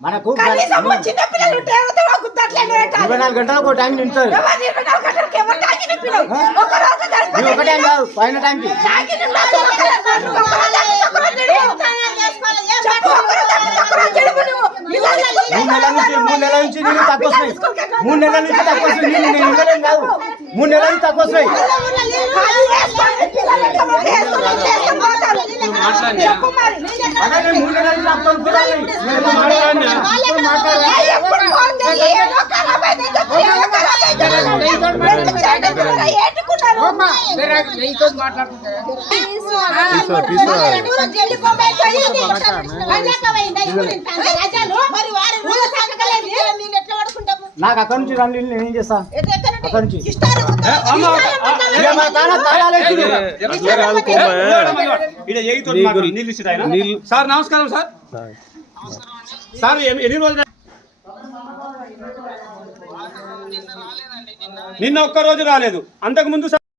మనకు. ఇరవై నాలుగు గంటలకు ఒక టైం పిల్లలు? ఒక టైం కాదు పైన టైంకి మూడు నెలల నుంచి మూడు నెలల నుంచి నీళ్ళు తక్కువ వస్తున్నాయి మూడు నెలల నుంచి తక్కువ వస్తున్నాయి నీళ్ళు నేను ఇవ్వలేను కాదు మూడు నెలల నుంచి తక్కువ మూడు నెలల నుంచి తక్కువ నాకు అక్కడ నుంచి రండి నేను ఏం చేస్తా అక్కడ నుంచి సార్ నమస్కారం సార్ సార్ ఎన్ని రోజులు నిన్న ఒక్క రోజు రాలేదు. అంతకు ముందు